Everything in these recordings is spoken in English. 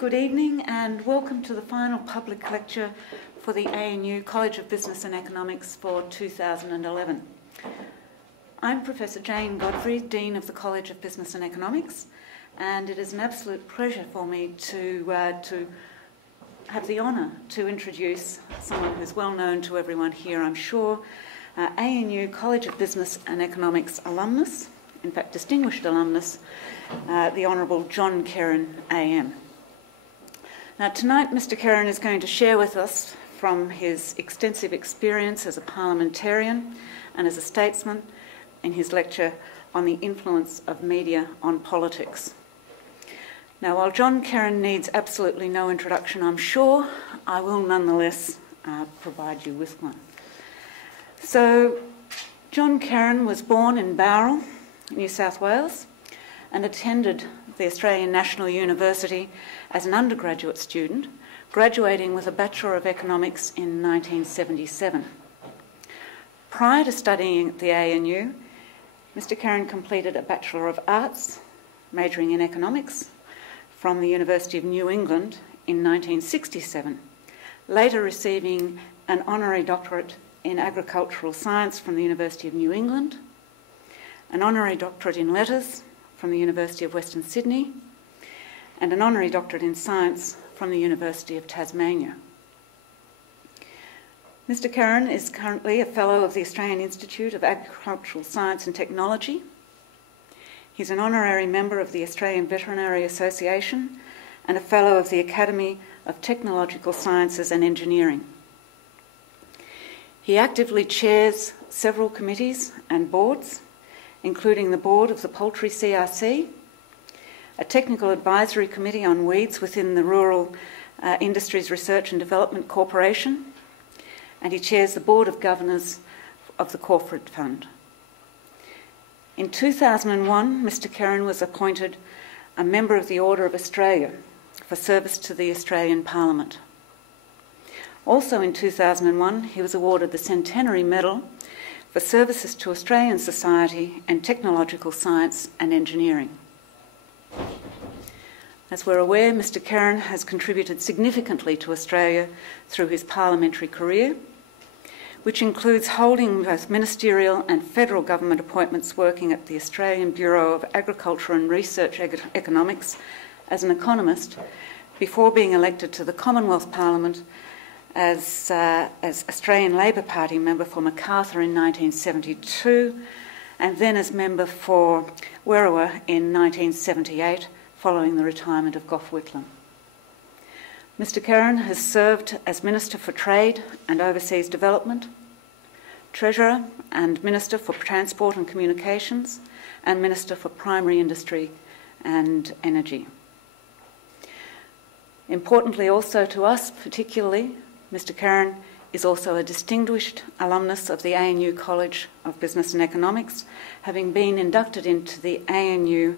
Good evening and welcome to the final public lecture for the ANU College of Business and Economics for 2011. I'm Professor Jane Godfrey, Dean of the College of Business and Economics, and it is an absolute pleasure for me to have the honour to introduce someone who's well known to everyone here, I'm sure, ANU College of Business and Economics alumnus, in fact Distinguished Alumnus, the Honourable John Kerin AM. Now tonight Mr Kerin is going to share with us from his extensive experience as a parliamentarian and as a statesman in his lecture on the influence of media on politics. Now while John Kerin needs absolutely no introduction, I'm sure, I will nonetheless provide you with one. So John Kerin was born in Bowral, New South Wales, and attended the Australian National University as an undergraduate student, graduating with a Bachelor of Economics in 1977. Prior to studying at the ANU, Mr Kerin completed a Bachelor of Arts, majoring in economics, from the University of New England in 1967, later receiving an honorary doctorate in agricultural science from the University of New England, an honorary doctorate in letters from the University of Western Sydney, and an honorary doctorate in science from the University of Tasmania. Mr Kerin is currently a Fellow of the Australian Institute of Agricultural Science and Technology. He's an honorary member of the Australian Veterinary Association and a Fellow of the Academy of Technological Sciences and Engineering. He actively chairs several committees and boards, including the board of the Poultry CRC, a technical advisory committee on weeds within the Rural Industries Research and Development Corporation, and he chairs the board of governors of the Corporate Fund. In 2001, Mr Kerin was appointed a member of the Order of Australia for service to the Australian Parliament. Also in 2001, he was awarded the Centenary Medal for services to Australian society and technological science and engineering. As we're aware, Mr Kerin has contributed significantly to Australia through his parliamentary career, which includes holding both ministerial and federal government appointments working at the Australian Bureau of Agriculture and Research Economics as an economist before being elected to the Commonwealth Parliament as Australian Labor Party member for Macarthur in 1972 and then as member for Werriwa in 1978 following the retirement of Gough Whitlam. Mr Kerin has served as Minister for Trade and Overseas Development, Treasurer and Minister for Transport and Communications, and Minister for Primary Industry and Energy. Importantly also to us particularly, Mr Kerin is also a distinguished alumnus of the ANU College of Business and Economics, having been inducted into the ANU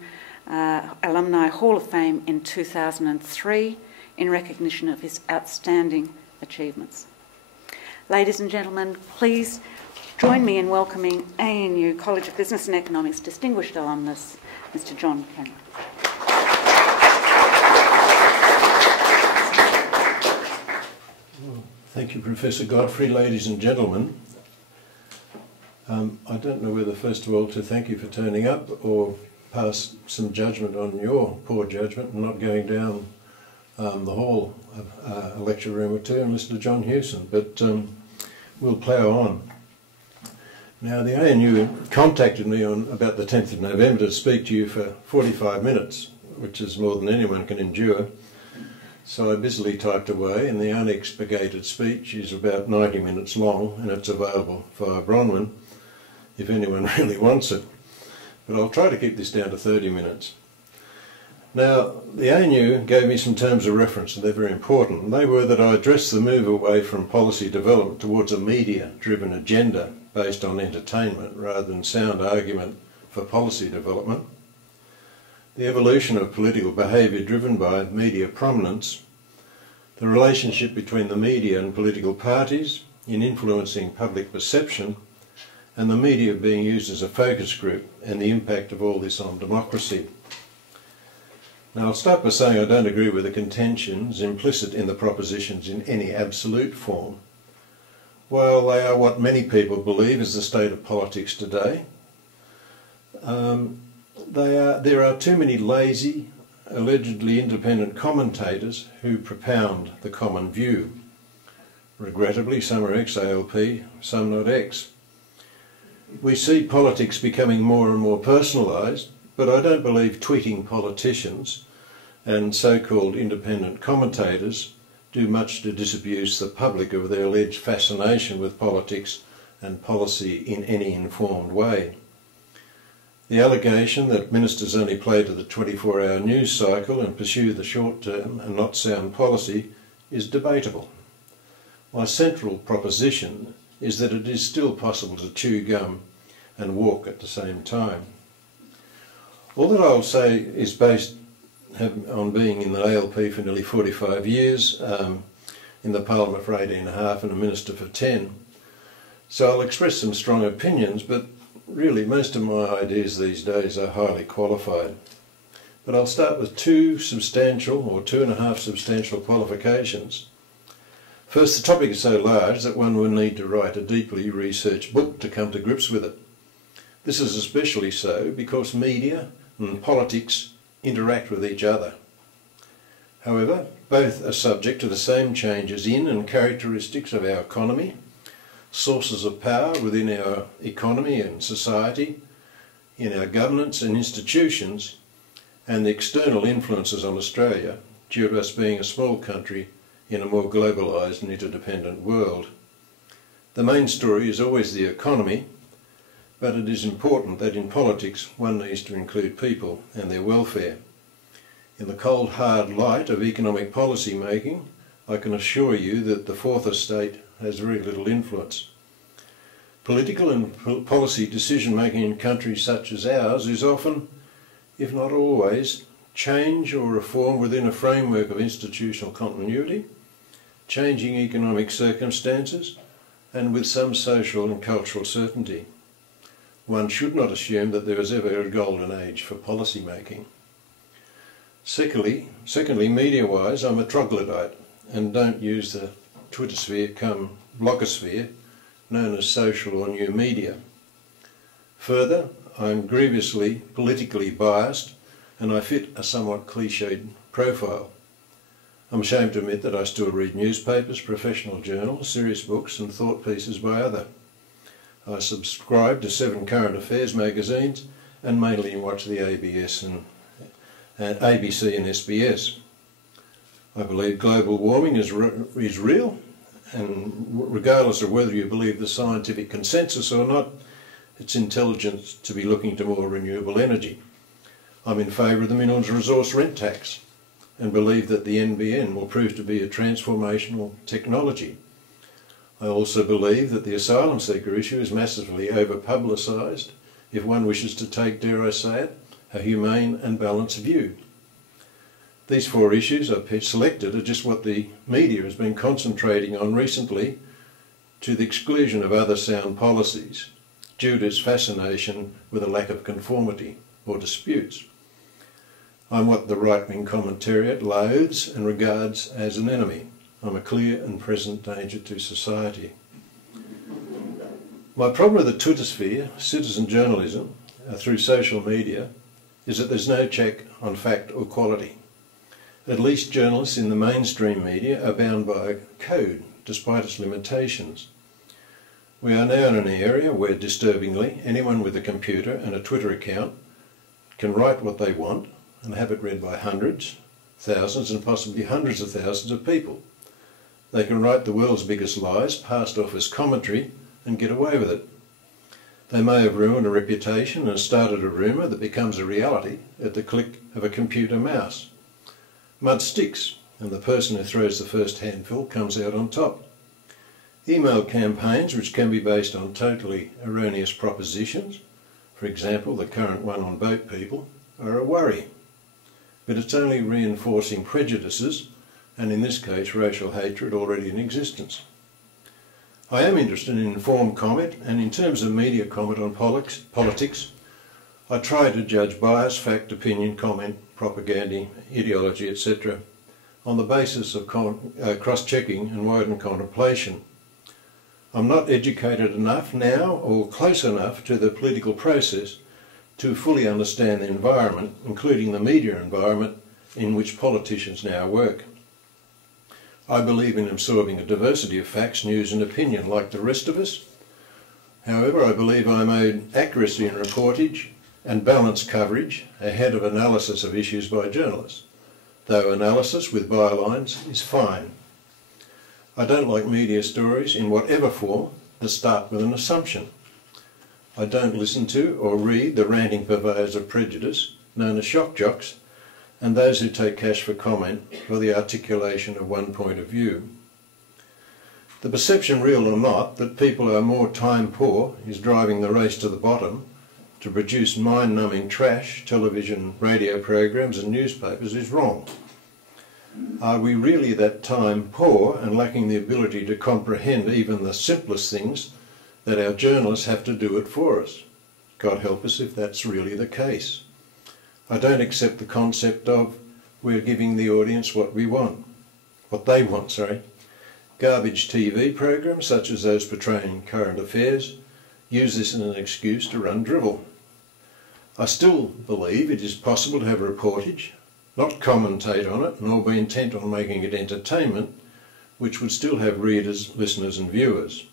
Alumni Hall of Fame in 2003 in recognition of his outstanding achievements. Ladies and gentlemen, please join me in welcoming ANU College of Business and Economics Distinguished Alumnus, Mr John Kerin. Thank you, Professor Godfrey. Ladies and gentlemen, I don't know whether first of all to thank you for turning up or pass some judgment on your poor judgment and not going down the hall of a lecture room or two and listen to John Hewson, but we'll plough on. Now the ANU contacted me on about the 10th of November to speak to you for 45 minutes, which is more than anyone can endure. So I busily typed away, and the unexpurgated speech is about 90 minutes long, and it's available via Bronwyn if anyone really wants it. But I'll try to keep this down to 30 minutes. Now, the ANU gave me some terms of reference, and they're very important. They were that I address the move away from policy development towards a media-driven agenda based on entertainment rather than sound argument for policy development. The evolution of political behaviour driven by media prominence, the relationship between the media and political parties in influencing public perception, and the media being used as a focus group, and the impact of all this on democracy. Now I'll start by saying I don't agree with the contentions implicit in the propositions in any absolute form. While they are what many people believe is the state of politics today, there are too many lazy, allegedly independent commentators who propound the common view. Regrettably, some are ex-ALP, some not ex. We see politics becoming more and more personalised, but I don't believe tweeting politicians and so-called independent commentators do much to disabuse the public of their alleged fascination with politics and policy in any informed way. The allegation that ministers only play to the 24-hour news cycle and pursue the short-term and not sound policy is debatable. My central proposition is that it is still possible to chew gum and walk at the same time. All that I'll say is based on being in the ALP for nearly 45 years, in the Parliament for 18 and a half and a Minister for 10. So I'll express some strong opinions, but really most of my ideas these days are highly qualified. But I'll start with two and a half substantial qualifications. First, the topic is so large that one will need to write a deeply researched book to come to grips with it. This is especially so because media and politics interact with each other. However, both are subject to the same changes in and characteristics of our economy, sources of power within our economy and society, in our governance and institutions, and the external influences on Australia due to us being a small country in a more globalised and interdependent world. The main story is always the economy, but it is important that in politics one needs to include people and their welfare. In the cold hard light of economic policy making, I can assure you that the Fourth Estate has very little influence. Political and policy decision making in countries such as ours is often, if not always, change or reform within a framework of institutional continuity, changing economic circumstances, and with some social and cultural certainty. One should not assume that there is ever a golden age for policy making. Secondly, media-wise, I'm a troglodyte and don't use the Twittersphere cum blogosphere known as social or new media. Further, I'm grievously politically biased and I fit a somewhat cliched profile. I'm ashamed to admit that I still read newspapers, professional journals, serious books and thought pieces by others. I subscribe to 7 current affairs magazines and mainly watch the ABC and SBS. I believe global warming is real, and regardless of whether you believe the scientific consensus or not, it's intelligent to be looking to more renewable energy. I'm in favour of the minerals resource rent tax and believe that the NBN will prove to be a transformational technology. I also believe that the asylum seeker issue is massively over-publicised if one wishes to take, dare I say it, a humane and balanced view. These 4 issues I've selected are just what the media has been concentrating on recently to the exclusion of other sound policies due to its fascination with a lack of conformity or disputes. I'm what the right-wing commentariat loathes and regards as an enemy. I'm a clear and present danger to society. My problem with the Twittersphere, citizen journalism, through social media, is that there's no check on fact or quality. At least journalists in the mainstream media are bound by a code, despite its limitations. We are now in an area where, disturbingly, anyone with a computer and a Twitter account can write what they want and have it read by hundreds, thousands and possibly hundreds of thousands of people. They can write the world's biggest lies, passed off as commentary, and get away with it. They may have ruined a reputation and started a rumour that becomes a reality at the click of a computer mouse. Mud sticks, and the person who throws the first handful comes out on top. Email campaigns, which can be based on totally erroneous propositions, for example the current one on boat people, are a worry. But it's only reinforcing prejudices, and in this case racial hatred already in existence. I am interested in informed comment, and in terms of media comment on politics, I try to judge bias, fact, opinion, comment, propaganda, ideology, etc. on the basis of cross-checking and widened contemplation. I'm not educated enough now or close enough to the political process to fully understand the environment, including the media environment, in which politicians now work. I believe in absorbing a diversity of facts, news and opinion like the rest of us. However, I believe I'm owed accuracy in reportage and balanced coverage ahead of analysis of issues by journalists, though analysis with bylines is fine. I don't like media stories in whatever form that start with an assumption. I don't listen to or read the ranting purveyors of prejudice, known as shock jocks, and those who take cash for comment for the articulation of one point of view. The perception, real or not, that people are more time poor is driving the race to the bottom to produce mind-numbing trash, television, radio programs and newspapers is wrong. Are we really that time poor and lacking the ability to comprehend even the simplest things that our journalists have to do it for us? God help us if that's really the case. I don't accept the concept of we're giving the audience what they want. Garbage TV programs such as those portraying current affairs use this as an excuse to run drivel. I still believe it is possible to have reportage, not commentate on it, nor be intent on making it entertainment, which would still have readers, listeners and viewers.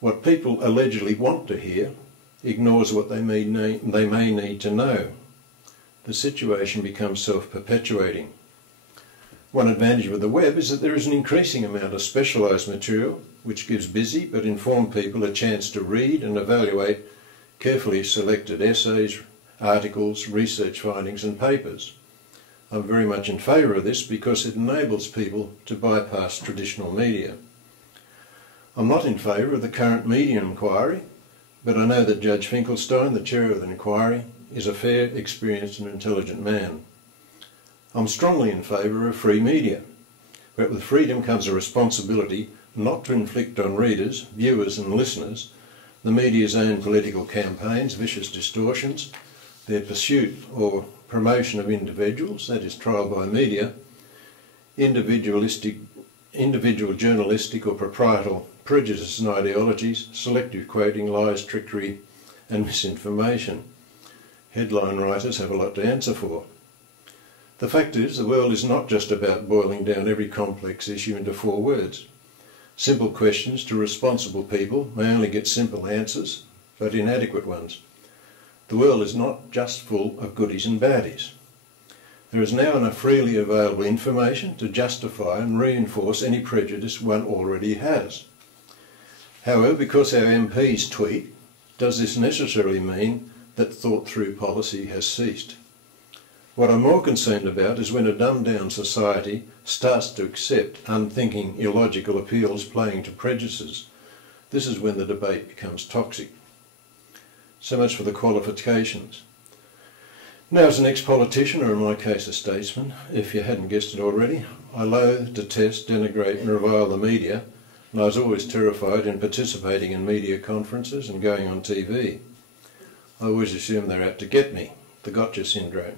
What people allegedly want to hear ignores what they may need to know. The situation becomes self-perpetuating. One advantage with the web is that there is an increasing amount of specialised material which gives busy but informed people a chance to read and evaluate carefully selected essays, articles, research findings and papers. I'm very much in favour of this because it enables people to bypass traditional media. I'm not in favour of the current media inquiry, but I know that Judge Finkelstein, the chair of the inquiry, is a fair, experienced and intelligent man. I'm strongly in favour of free media, but with freedom comes a responsibility not to inflict on readers, viewers and listeners the media's own political campaigns, vicious distortions, their pursuit or promotion of individuals, that is trial by media, individual journalistic or proprietorial prejudices and ideologies, selective quoting, lies, trickery and misinformation. Headline writers have a lot to answer for. The fact is, the world is not just about boiling down every complex issue into 4 words. Simple questions to responsible people may only get simple answers, but inadequate ones. The world is not just full of goodies and baddies. There is now enough freely available information to justify and reinforce any prejudice one already has. However, because our MPs tweet, does this necessarily mean that thought-through policy has ceased? What I'm more concerned about is when a dumbed-down society starts to accept unthinking, illogical appeals playing to prejudices. This is when the debate becomes toxic. So much for the qualifications. Now, as an ex-politician, or in my case a statesman, if you hadn't guessed it already, I loathe, detest, denigrate and revile the media, and I was always terrified in participating in media conferences and going on TV. I always assumed they're out to get me, the gotcha syndrome.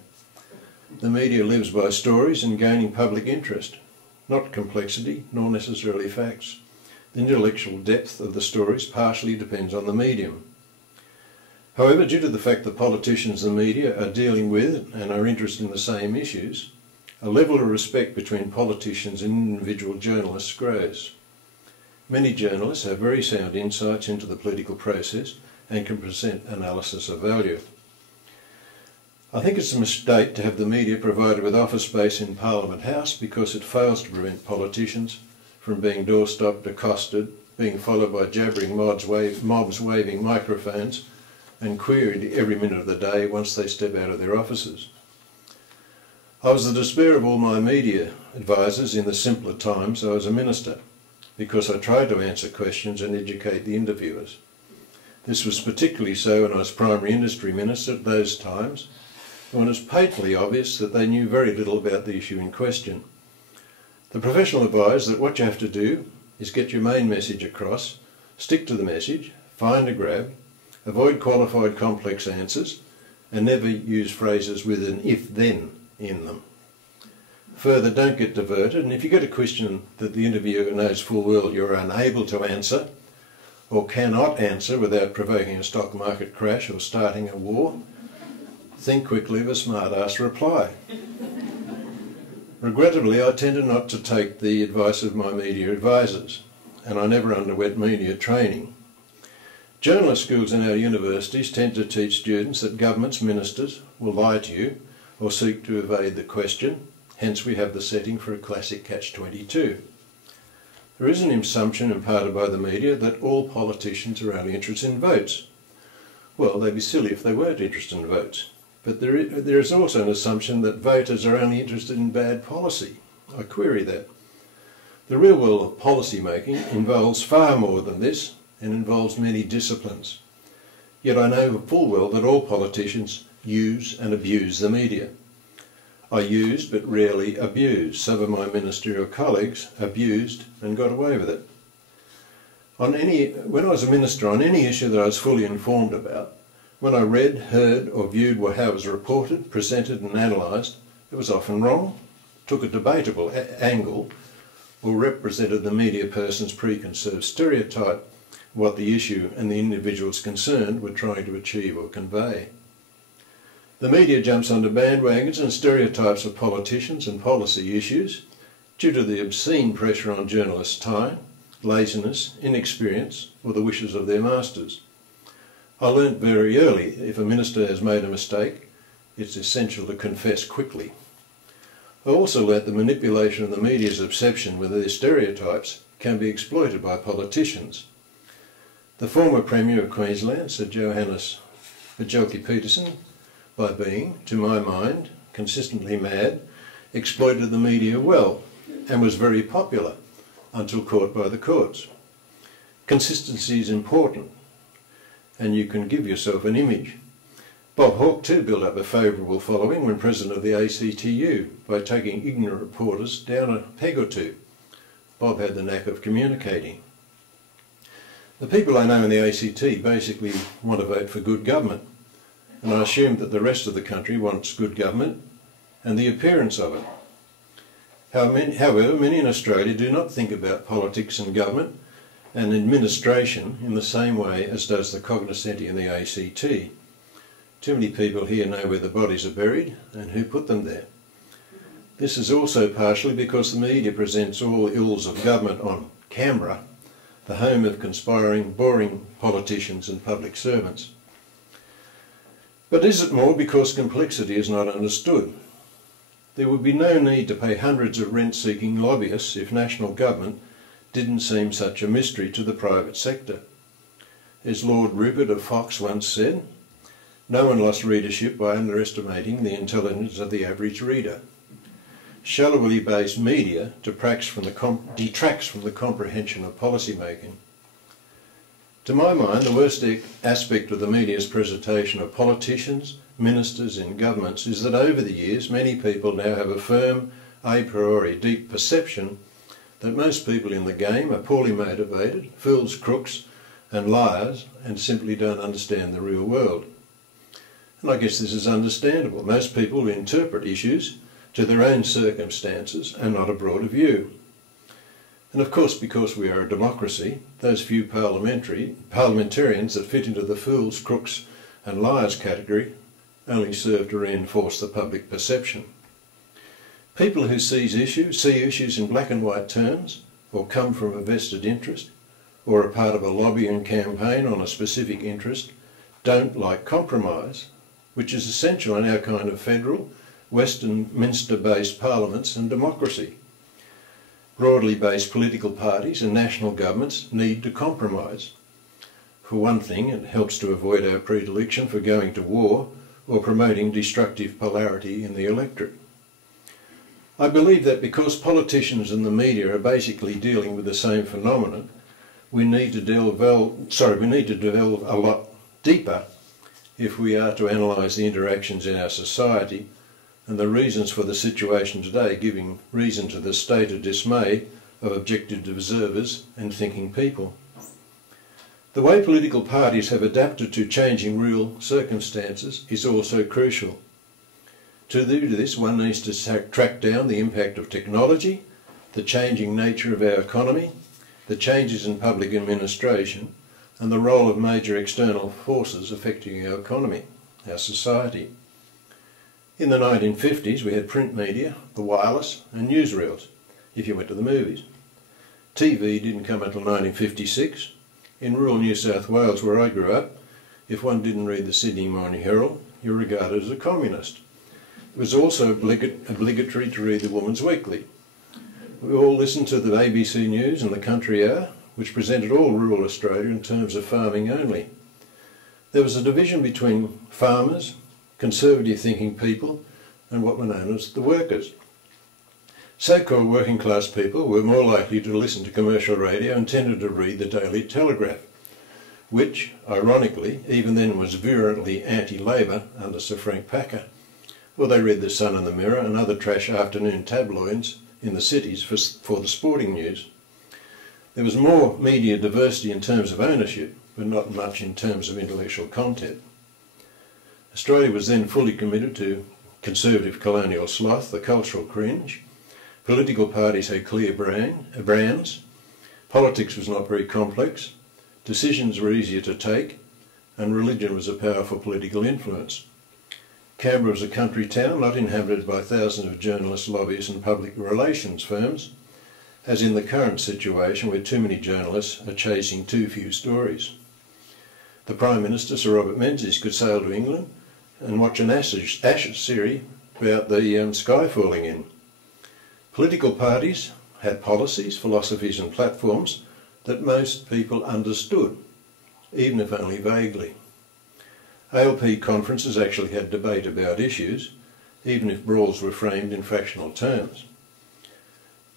The media lives by stories and gaining public interest, not complexity, nor necessarily facts. The intellectual depth of the stories partially depends on the medium. However, due to the fact that politicians and the media are dealing with and are interested in the same issues, a level of respect between politicians and individual journalists grows. Many journalists have very sound insights into the political process and can present analysis of value. I think it's a mistake to have the media provided with office space in Parliament House because it fails to prevent politicians from being doorstopped, accosted, being followed by jabbering mobs waving microphones and queried every minute of the day once they step out of their offices. I was the despair of all my media advisors in the simpler times I was a minister, because I tried to answer questions and educate the interviewers. This was particularly so when I was Primary Industry Minister at those times, when it was patently obvious that they knew very little about the issue in question. The professional advised that what you have to do is get your main message across, stick to the message, find a grab, avoid qualified complex answers, and never use phrases with an if-then in them. Further, don't get diverted, and if you get a question that the interviewer knows full well you're unable to answer or cannot answer without provoking a stock market crash or starting a war, think quickly of a smart-ass reply. Regrettably, I tended not to take the advice of my media advisors, and I never underwent media training. Journalist schools in our universities tend to teach students that governments, ministers, will lie to you or seek to evade the question, hence we have the setting for a classic catch-22. There is an assumption imparted by the media that all politicians are only interested in votes. Well, they'd be silly if they weren't interested in votes. But there is also an assumption that voters are only interested in bad policy. I query that. The real world of policy making involves far more than this and involves many disciplines. Yet I know full well that all politicians use and abuse the media. I used but rarely abused. Some of my ministerial colleagues abused and got away with it. When I was a minister, on any issue that I was fully informed about, when I read, heard or viewed how it was reported, presented and analysed, it was often wrong, took a debatable angle, or represented the media person's preconceived stereotype of what the issue and the individuals concerned were trying to achieve or convey. The media jumps onto bandwagons and stereotypes of politicians and policy issues due to the obscene pressure on journalists' time, laziness, inexperience, or the wishes of their masters. I learnt very early, if a minister has made a mistake, it's essential to confess quickly. I also learnt the manipulation of the media's obsession with their stereotypes can be exploited by politicians. The former Premier of Queensland, Sir Johannes Peterson, by being, to my mind, consistently mad, exploited the media well and was very popular until caught by the courts. Consistency is important, and you can give yourself an image. Bob Hawke too built up a favourable following when president of the ACTU by taking ignorant reporters down a peg or two. Bob had the knack of communicating. The people I know in the ACT basically want to vote for good government, and I assume that the rest of the country wants good government and the appearance of it. However, many in Australia do not think about politics and government and administration in the same way as does the cognoscenti in the ACT. Too many people here know where the bodies are buried and who put them there. This is also partially because the media presents all ills of government on camera, the home of conspiring, boring politicians and public servants. But is it more because complexity is not understood? There would be no need to pay hundreds of rent-seeking lobbyists if national government didn't seem such a mystery to the private sector. As Lord Rupert of Fox once said, no one lost readership by underestimating the intelligence of the average reader. Shallowly based media detracts from the comprehension of policy making. To my mind, the worst aspect of the media's presentation of politicians, ministers and governments is that over the years many people now have a firm, a priori deep perception that most people in the game are poorly motivated, fools, crooks and liars and simply don't understand the real world. And I guess this is understandable. Most people interpret issues to their own circumstances and not a broader view. And of course, because we are a democracy, those few parliamentarians that fit into the fools, crooks and liars category only serve to reinforce the public perception. People who see issues in black and white terms, or come from a vested interest, or are part of a lobbying campaign on a specific interest, don't like compromise, which is essential in our kind of federal, Westminster-based parliaments and democracy. Broadly based political parties and national governments need to compromise. For one thing, it helps to avoid our predilection for going to war or promoting destructive polarity in the electorate. I believe that because politicians and the media are basically dealing with the same phenomenon, we need to delve a lot deeper if we are to analyse the interactions in our society and the reasons for the situation today, giving reason to the state of dismay of objective observers and thinking people. The way political parties have adapted to changing real circumstances is also crucial. To do this, one needs to track down the impact of technology, the changing nature of our economy, the changes in public administration, and the role of major external forces affecting our economy, our society. In the 1950s, we had print media, the wireless, and newsreels, if you went to the movies. TV didn't come until 1956. In rural New South Wales, where I grew up, if one didn't read the Sydney Morning Herald, you were regarded as a communist. It was also obligatory to read the Woman's Weekly. We all listened to the ABC News and the Country Hour, which presented all rural Australia in terms of farming only. There was a division between farmers, conservative thinking people, and what were known as the workers. So-called working class people were more likely to listen to commercial radio and tended to read the Daily Telegraph, which, ironically, even then was virulently anti-Labor under Sir Frank Packer. Well, they read the Sun and the Mirror and other trash afternoon tabloids in the cities for the sporting news. There was more media diversity in terms of ownership, but not much in terms of intellectual content. Australia was then fully committed to conservative colonial sloth, the cultural cringe. Political parties had clear brands. Politics was not very complex. Decisions were easier to take, and religion was a powerful political influence. Canberra was a country town not inhabited by thousands of journalists, lobbyists and public relations firms, as in the current situation where too many journalists are chasing too few stories. The Prime Minister, Sir Robert Menzies, could sail to England and watch an Ashes series about the sky falling in. Political parties had policies, philosophies and platforms that most people understood, even if only vaguely. ALP conferences actually had debate about issues, even if brawls were framed in fractional terms.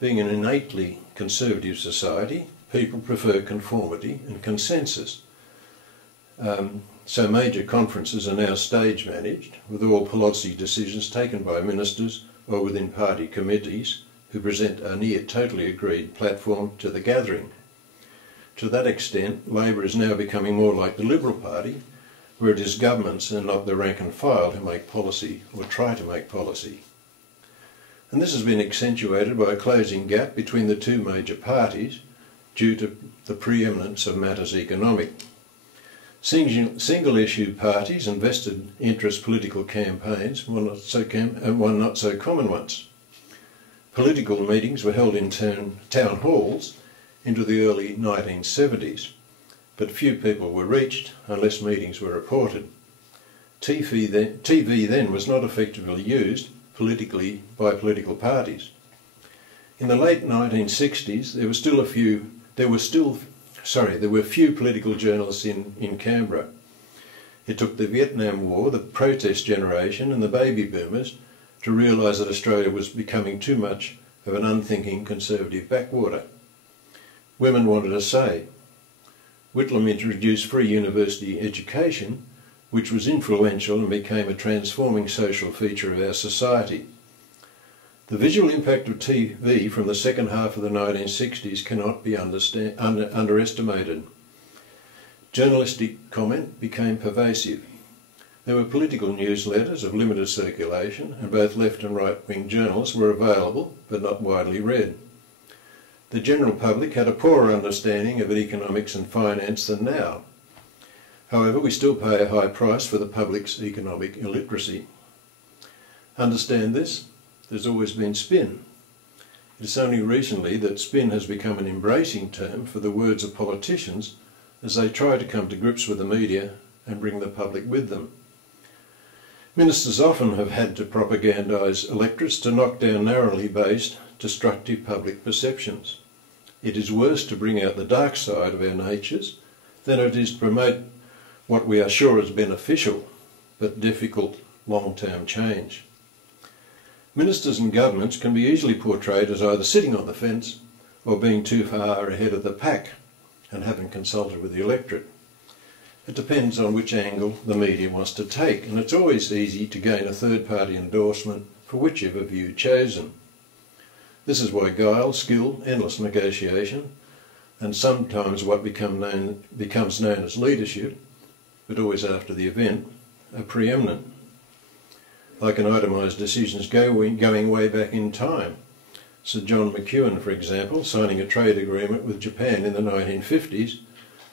Being an innately conservative society, people prefer conformity and consensus. So major conferences are now stage managed, with all policy decisions taken by ministers or within party committees who present a near totally agreed platform to the gathering. To that extent, Labor is now becoming more like the Liberal Party, where it is governments and not the rank and file who make policy or try to make policy. And this has been accentuated by a closing gap between the two major parties due to the preeminence of matters economic. Single-issue parties and vested interest political campaigns were not so common once. Political meetings were held in town halls into the early 1970s, but few people were reached unless meetings were reported. TV then was not effectively used politically by political parties. In the late 1960s, there were few political journalists in Canberra. It took the Vietnam War, the protest generation and the baby boomers to realise that Australia was becoming too much of an unthinking conservative backwater. Women wanted a say. Whitlam introduced free university education, which was influential and became a transforming social feature of our society. The visual impact of TV from the second half of the 1960s cannot be underestimated. Journalistic comment became pervasive. There were political newsletters of limited circulation, and both left and right-wing journals were available, but not widely read. The general public had a poorer understanding of economics and finance than now. However, we still pay a high price for the public's economic illiteracy. Understand this? There's always been spin. It is only recently that spin has become an embracing term for the words of politicians as they try to come to grips with the media and bring the public with them. Ministers often have had to propagandise electorates to knock down narrowly based, destructive public perceptions. It is worse to bring out the dark side of our natures than it is to promote what we are sure is beneficial but difficult long-term change. Ministers and governments can be easily portrayed as either sitting on the fence or being too far ahead of the pack and haven't consulted with the electorate. It depends on which angle the media wants to take, and it's always easy to gain a third-party endorsement for whichever view chosen. This is why guile, skill, endless negotiation and sometimes what becomes known as leadership, but always after the event, are preeminent. Like an itemised decisions going way back in time. Sir John McEwen, for example, signing a trade agreement with Japan in the 1950s,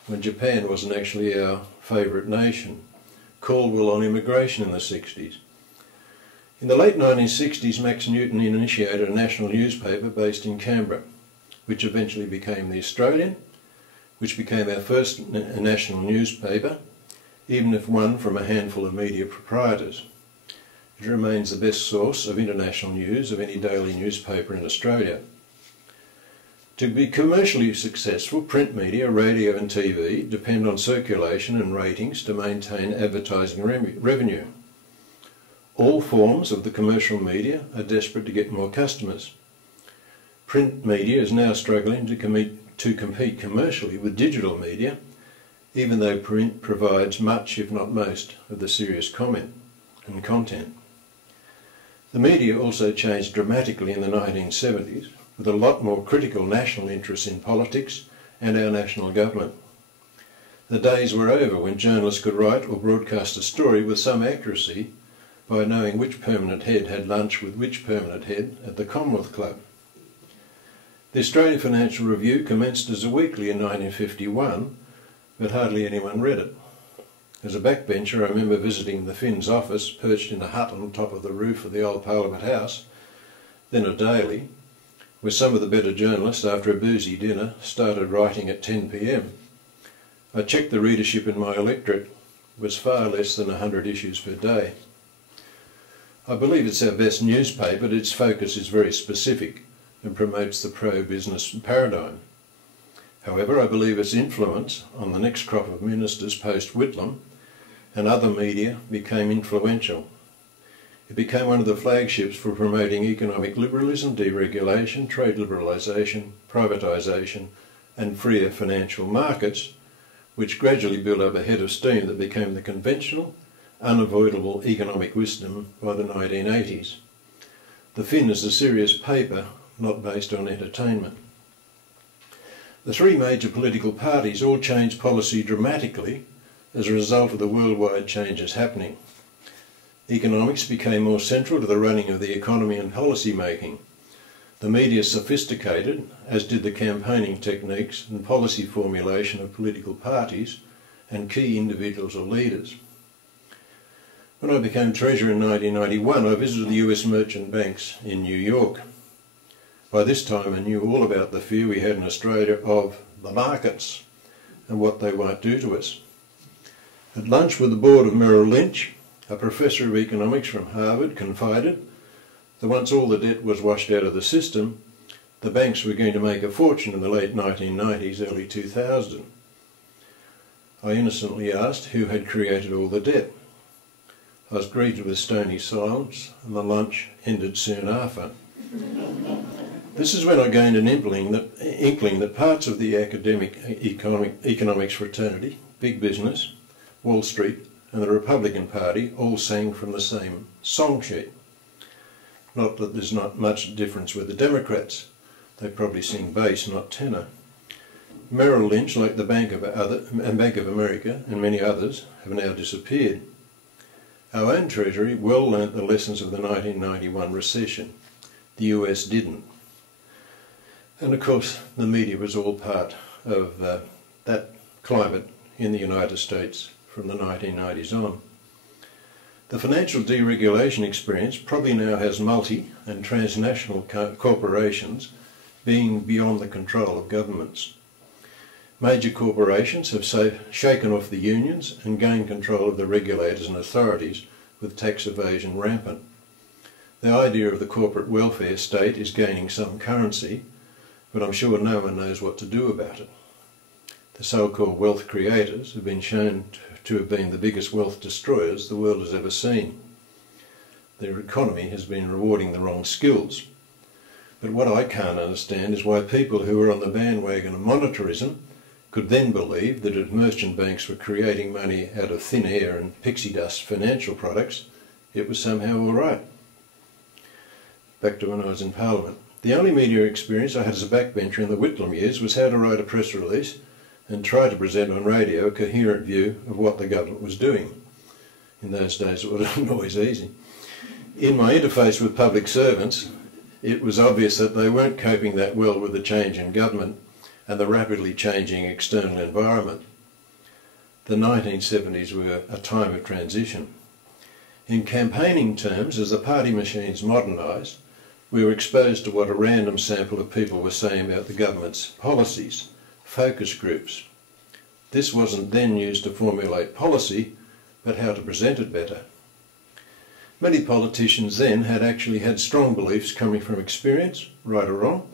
when Japan wasn't actually our favourite nation. Caldwell on immigration in the 60s. In the late 1960s, Max Newton initiated a national newspaper based in Canberra, which eventually became the Australian, which became our first national newspaper, even if one from a handful of media proprietors. It remains the best source of international news of any daily newspaper in Australia. To be commercially successful, print media, radio and TV depend on circulation and ratings to maintain advertising revenue. All forms of the commercial media are desperate to get more customers. Print media is now struggling to compete commercially with digital media, even though print provides much, if not most, of the serious comment and content. The media also changed dramatically in the 1970s, with a lot more critical national interests in politics and our national government. The days were over when journalists could write or broadcast a story with some accuracy by knowing which permanent head had lunch with which permanent head at the Commonwealth Club. The Australian Financial Review commenced as a weekly in 1951, but hardly anyone read it. As a backbencher, I remember visiting the Finn's office, perched in a hut on top of the roof of the old Parliament House, then a daily, where some of the better journalists, after a boozy dinner, started writing at 10 p.m. I checked the readership in my electorate. It was far less than 100 issues per day. I believe it's our best newspaper, but its focus is very specific and promotes the pro-business paradigm. However, I believe its influence on the next crop of ministers post-Whitlam and other media became influential. It became one of the flagships for promoting economic liberalism, deregulation, trade liberalisation, privatisation and freer financial markets, which gradually built up a head of steam that became the conventional, unavoidable economic wisdom by the 1980s. The Fin is a serious paper, not based on entertainment. The three major political parties all changed policy dramatically as a result of the worldwide changes happening. Economics became more central to the running of the economy and policy making. The media sophisticated, as did the campaigning techniques and policy formulation of political parties and key individuals or leaders. When I became Treasurer in 1991, I visited the US merchant banks in New York. By this time I knew all about the fear we had in Australia of the markets and what they might do to us. At lunch with the board of Merrill Lynch, a professor of economics from Harvard confided that once all the debt was washed out of the system, the banks were going to make a fortune in the late 1990s, early 2000. I innocently asked who had created all the debt. I was greeted with stony silence and the lunch ended soon after. This is when I gained an inkling that parts of the academic economics fraternity, big business, Wall Street and the Republican Party all sang from the same song sheet. Not that there's not much difference with the Democrats. They probably sing bass, not tenor. Merrill Lynch, like the Bank of America and many others, have now disappeared. Our own Treasury well learnt the lessons of the 1991 recession. The US didn't. And of course the media was all part of that climate in the United States from the 1990s on. The financial deregulation experience probably now has multi- and transnational corporations being beyond the control of governments. Major corporations have shaken off the unions and gained control of the regulators and authorities, with tax evasion rampant. The idea of the corporate welfare state is gaining some currency, but I'm sure no one knows what to do about it. The so-called wealth creators have been shown to have been the biggest wealth destroyers the world has ever seen. Their economy has been rewarding the wrong skills. But what I can't understand is why people who are on the bandwagon of monetarism could then believe that if merchant banks were creating money out of thin air and pixie dust financial products, it was somehow all right. Back to when I was in Parliament. The only media experience I had as a backbencher in the Whitlam years was how to write a press release and try to present on radio a coherent view of what the government was doing. In those days it wasn't always easy. In my interface with public servants, it was obvious that they weren't coping that well with the change in government and the rapidly changing external environment. The 1970s were a time of transition. In campaigning terms, as the party machines modernised, we were exposed to what a random sample of people were saying about the government's policies, focus groups. This wasn't then used to formulate policy, but how to present it better. Many politicians then actually had strong beliefs coming from experience, right or wrong,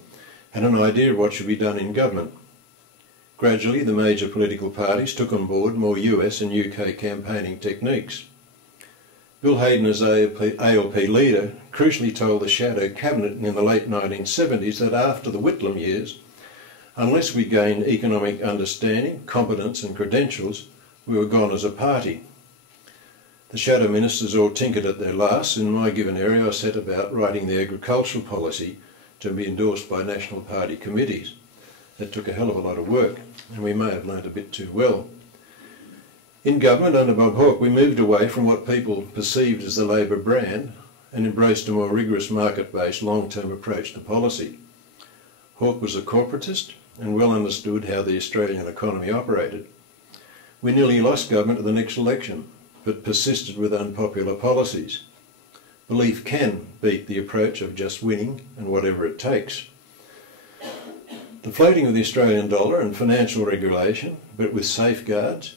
and an idea of what should be done in government. Gradually, the major political parties took on board more US and UK campaigning techniques. Bill Hayden, as ALP leader, crucially told the shadow cabinet in the late 1970s that after the Whitlam years, unless we gained economic understanding, competence and credentials, we were gone as a party. The shadow ministers all tinkered at their last. In my given area, I set about writing the agricultural policy to be endorsed by National Party committees. It took a hell of a lot of work, and we may have learned a bit too well. In government, under Bob Hawke, we moved away from what people perceived as the Labor brand and embraced a more rigorous market-based long-term approach to policy. Hawke was a corporatist and well understood how the Australian economy operated. We nearly lost government at the next election, but persisted with unpopular policies. Belief can beat the approach of just winning and whatever it takes. The floating of the Australian dollar and financial regulation, but with safeguards,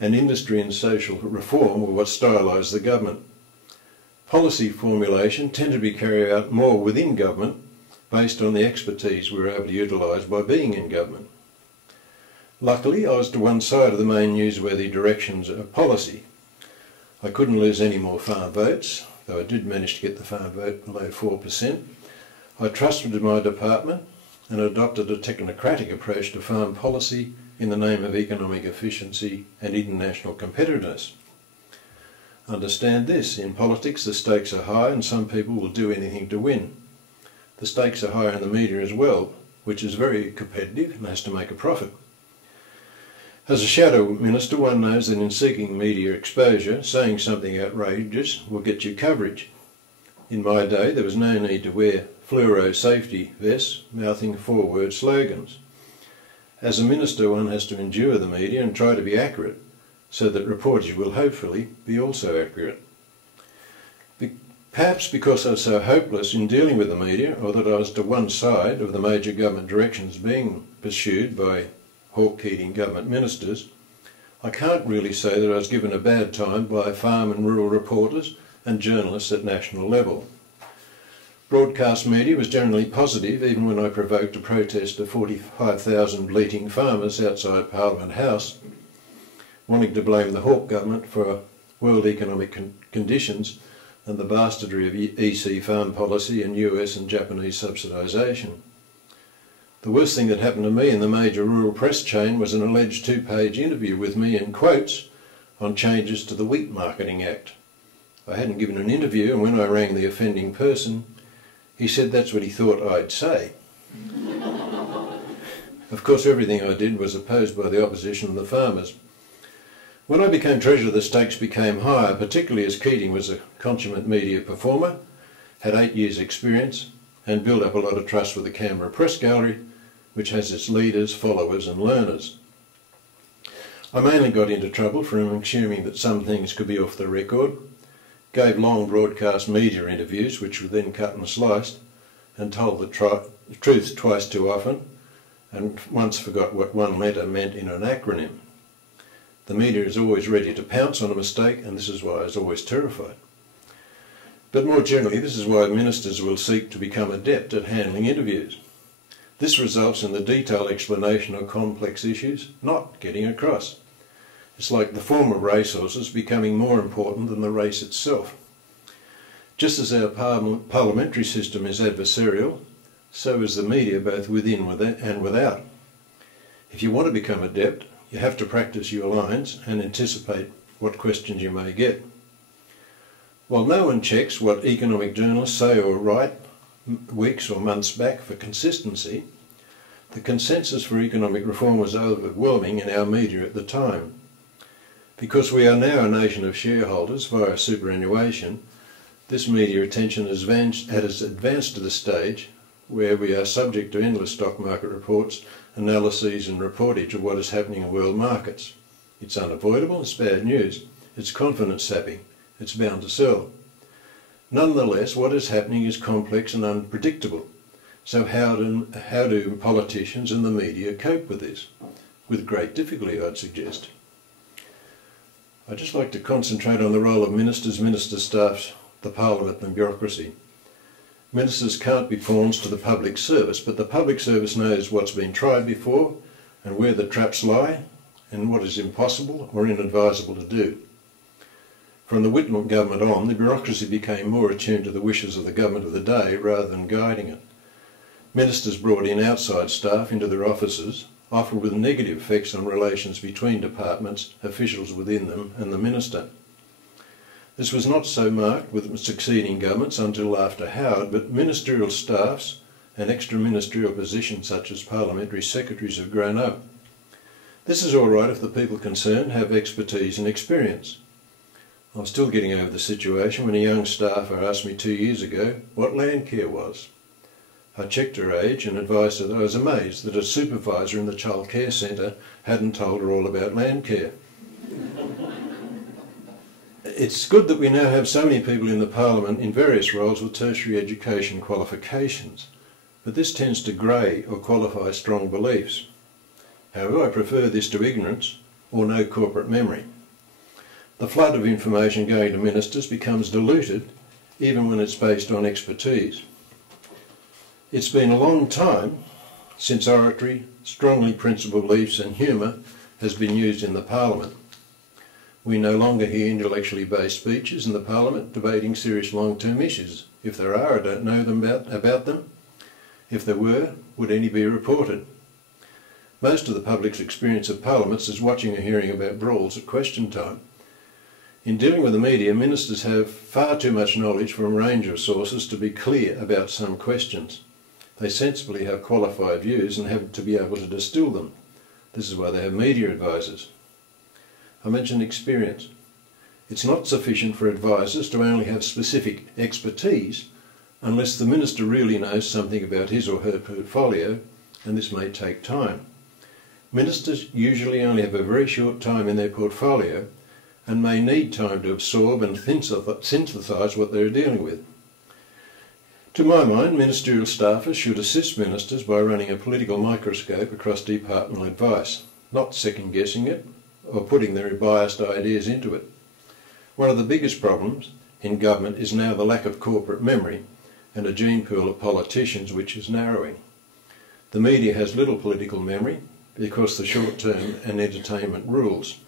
and industry and social reform were what stylised the government. Policy formulation tended to be carried out more within government based on the expertise we were able to utilise by being in government. Luckily, I was to one side of the main newsworthy directions of policy. I couldn't lose any more farm votes, though I did manage to get the farm vote below 4%. I trusted my department and adopted a technocratic approach to farm policy in the name of economic efficiency and international competitiveness. Understand this, in politics the stakes are high and some people will do anything to win. The stakes are higher in the media as well, which is very competitive and has to make a profit. As a shadow minister, one knows that in seeking media exposure, saying something outrageous will get you coverage. In my day, there was no need to wear fluoro safety vests mouthing four-word slogans. As a minister, one has to endure the media and try to be accurate, so that reportage will hopefully be also accurate. Perhaps because I was so hopeless in dealing with the media, or that I was to one side of the major government directions being pursued by Hawke-Keating government ministers, I can't really say that I was given a bad time by farm and rural reporters and journalists at national level. Broadcast media was generally positive, even when I provoked a protest of 45,000 bleating farmers outside Parliament House, wanting to blame the Hawke government for world economic conditions and the bastardry of EC farm policy and US and Japanese subsidisation. The worst thing that happened to me in the major rural press chain was an alleged 2-page interview with me in quotes on changes to the Wheat Marketing Act. I hadn't given an interview, and when I rang the offending person, he said that's what he thought I'd say. Of course, everything I did was opposed by the opposition and the farmers. When I became Treasurer, the stakes became higher, particularly as Keating was a consummate media performer, had 8 years' experience, and built up a lot of trust with the Canberra Press Gallery, which has its leaders, followers and learners. I mainly got into trouble from assuming that some things could be off the record, gave long broadcast media interviews which were then cut and sliced, and told the truth twice too often, and once forgot what one letter meant in an acronym. The media is always ready to pounce on a mistake, and this is why I was always terrified. But more generally, this is why ministers will seek to become adept at handling interviews. This results in the detailed explanation of complex issues not getting across. It's like the form of racehorses becoming more important than the race itself. Just as our parliamentary system is adversarial, so is the media, both within and without. If you want to become adept, you have to practice your lines and anticipate what questions you may get. While no one checks what economic journalists say or write, weeks or months back for consistency, the consensus for economic reform was overwhelming in our media at the time. Because we are now a nation of shareholders via superannuation, this media attention has advanced to the stage where we are subject to endless stock market reports, analyses and reportage of what is happening in world markets. It's unavoidable, it's bad news, it's confidence sapping, it's bound to sell. Nonetheless, what is happening is complex and unpredictable. So how do politicians and the media cope with this? With great difficulty, I'd suggest. I'd just like to concentrate on the role of ministers, minister staffs, the parliament and bureaucracy. Ministers can't be pawns to the public service, but the public service knows what's been tried before and where the traps lie and what is impossible or inadvisable to do. From the Whitlam government on, the bureaucracy became more attuned to the wishes of the government of the day rather than guiding it. Ministers brought in outside staff into their offices, often with negative effects on relations between departments, officials within them and the minister. This was not so marked with succeeding governments until after Howard, but ministerial staffs and extra-ministerial positions such as parliamentary secretaries have grown up. This is all right if the people concerned have expertise and experience. I'm still getting over the situation when a young staffer asked me 2 years ago what land care was. I checked her age and advised her that I was amazed that a supervisor in the child care centre hadn't told her all about land care. It's good that we now have so many people in the Parliament in various roles with tertiary education qualifications, but this tends to grey or qualify strong beliefs. However, I prefer this to ignorance or no corporate memory. The flood of information going to ministers becomes diluted even when it's based on expertise. It's been a long time since oratory, strongly principled beliefs and humour has been used in the Parliament. We no longer hear intellectually based speeches in the Parliament debating serious long-term issues. If there are, I don't know about them. If there were, would any be reported? Most of the public's experience of parliaments is watching or hearing about brawls at question time. In dealing with the media, ministers have far too much knowledge from a range of sources to be clear about some questions. They sensibly have qualified views and have to be able to distill them. This is why they have media advisors. I mentioned experience. It's not sufficient for advisors to only have specific expertise unless the minister really knows something about his or her portfolio, and this may take time. Ministers usually only have a very short time in their portfolio and may need time to absorb and synthesise what they're dealing with. To my mind, ministerial staffers should assist ministers by running a political microscope across departmental advice, not second-guessing it or putting their biased ideas into it. One of the biggest problems in government is now the lack of corporate memory and a gene pool of politicians which is narrowing. The media has little political memory because the short-term and entertainment rules.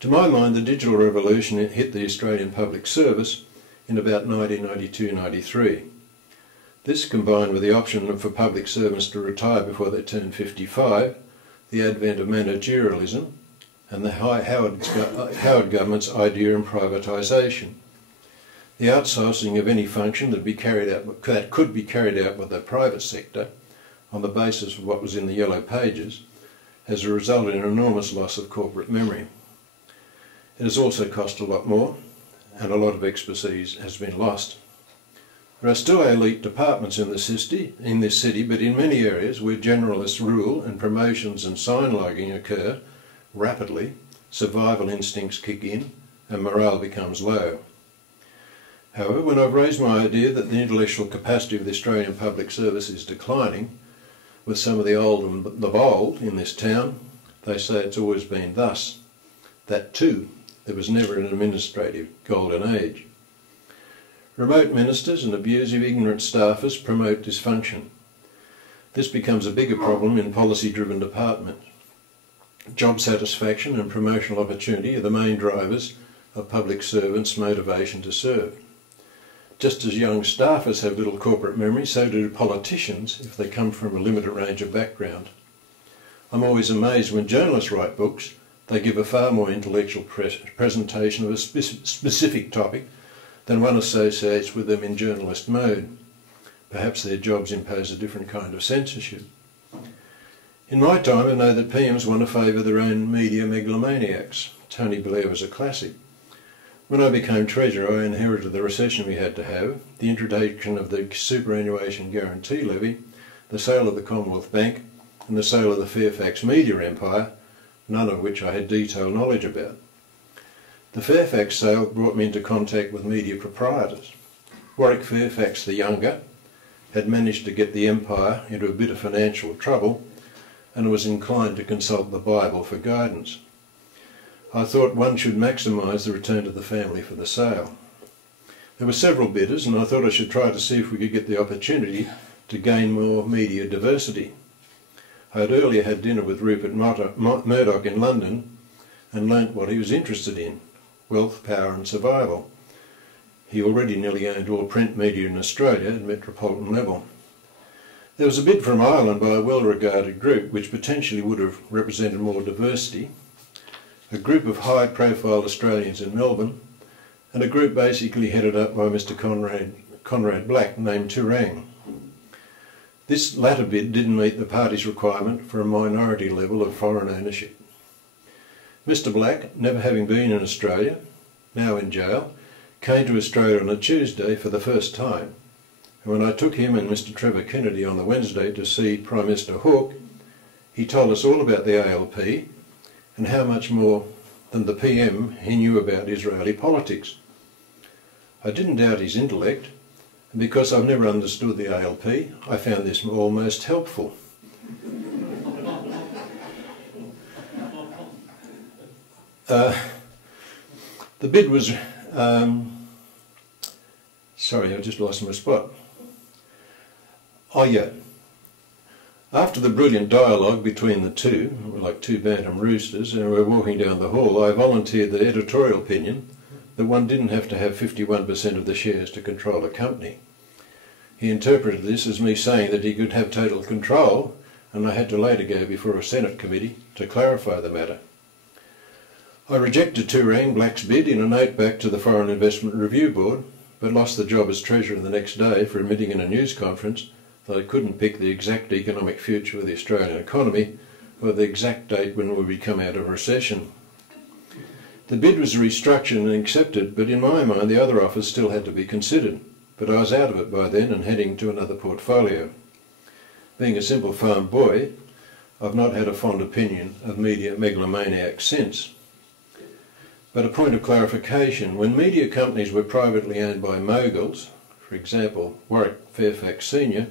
To my mind, the digital revolution hit the Australian public service in about 1992-93. This, combined with the option for public servants to retire before they turn 55, the advent of managerialism, and the Howard government's idea in privatisation. The outsourcing of any function that could be carried out by the private sector on the basis of what was in the Yellow Pages has resulted in an enormous loss of corporate memory. It has also cost a lot more, and a lot of expertise has been lost. There are still elite departments in this city, but in many areas where generalists rule and promotions and sign-logging occur rapidly, survival instincts kick in and morale becomes low. However, when I've raised my idea that the intellectual capacity of the Australian public service is declining, with some of the old and the bold in this town, they say it's always been thus. That too, there was never an administrative golden age. Remote ministers and abusive, ignorant staffers promote dysfunction. This becomes a bigger problem in policy-driven departments. Job satisfaction and promotional opportunity are the main drivers of public servants' motivation to serve. Just as young staffers have little corporate memory, so do politicians if they come from a limited range of background. I'm always amazed when journalists write books, they give a far more intellectual presentation of a specific topic than one associates with them in journalist mode. Perhaps their jobs impose a different kind of censorship. In my time, I know that PMs want to favour their own media megalomaniacs. Tony Blair was a classic. When I became Treasurer, I inherited the recession we had to have, the introduction of the superannuation guarantee levy, the sale of the Commonwealth Bank, and the sale of the Fairfax media empire, none of which I had detailed knowledge about. The Fairfax sale brought me into contact with media proprietors. Warwick Fairfax the younger had managed to get the empire into a bit of financial trouble and was inclined to consult the Bible for guidance. I thought one should maximise the return to the family for the sale. There were several bidders, and I thought I should try to see if we could get the opportunity to gain more media diversity. I had earlier had dinner with Rupert Murdoch in London and learnt what he was interested in: wealth, power and survival. He already nearly owned all print media in Australia at metropolitan level. There was a bid from Ireland by a well-regarded group which potentially would have represented more diversity, a group of high-profile Australians in Melbourne, and a group basically headed up by Mr. Conrad Black, named Turang. This latter bid didn't meet the party's requirement for a minority level of foreign ownership. Mr. Black, never having been in Australia, now in jail, came to Australia on a Tuesday for the first time. And when I took him and Mr. Trevor Kennedy on the Wednesday to see Prime Minister Hawke, he told us all about the ALP and how much more than the PM he knew about Israeli politics. I didn't doubt his intellect, and because I've never understood the ALP, I found this almost helpful. The bid was... sorry, I just lost my spot. Oh yeah. After the brilliant dialogue between the two, like two bantam roosters, and we were walking down the hall, I volunteered the editorial opinion that one didn't have to have 51% of the shares to control a company. He interpreted this as me saying that he could have total control, and I had to later go before a Senate committee to clarify the matter. I rejected Turang Black's bid in a note back to the Foreign Investment Review Board, but lost the job as Treasurer the next day for admitting in a news conference that I couldn't pick the exact economic future of the Australian economy or the exact date when we would come out of recession. The bid was restructured and accepted, but in my mind the other offers still had to be considered. But I was out of it by then and heading to another portfolio. Being a simple farm boy, I've not had a fond opinion of media megalomaniacs since. But a point of clarification: when media companies were privately owned by moguls, for example Warwick Fairfax Sr.,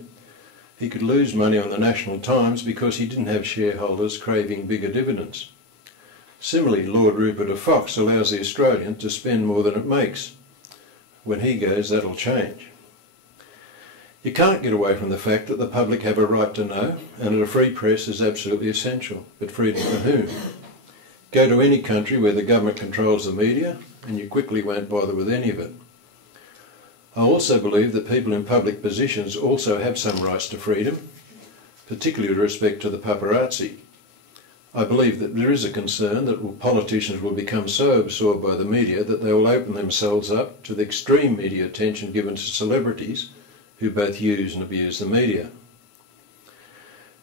he could lose money on the National Times because he didn't have shareholders craving bigger dividends. Similarly, Lord Rupert of Fox allows the Australian to spend more than it makes. When he goes, that'll change. You can't get away from the fact that the public have a right to know, and that a free press is absolutely essential. But freedom for whom? Go to any country where the government controls the media, and you quickly won't bother with any of it. I also believe that people in public positions also have some rights to freedom, particularly with respect to the paparazzi. I believe that there is a concern that politicians will become so absorbed by the media that they will open themselves up to the extreme media attention given to celebrities who both use and abuse the media.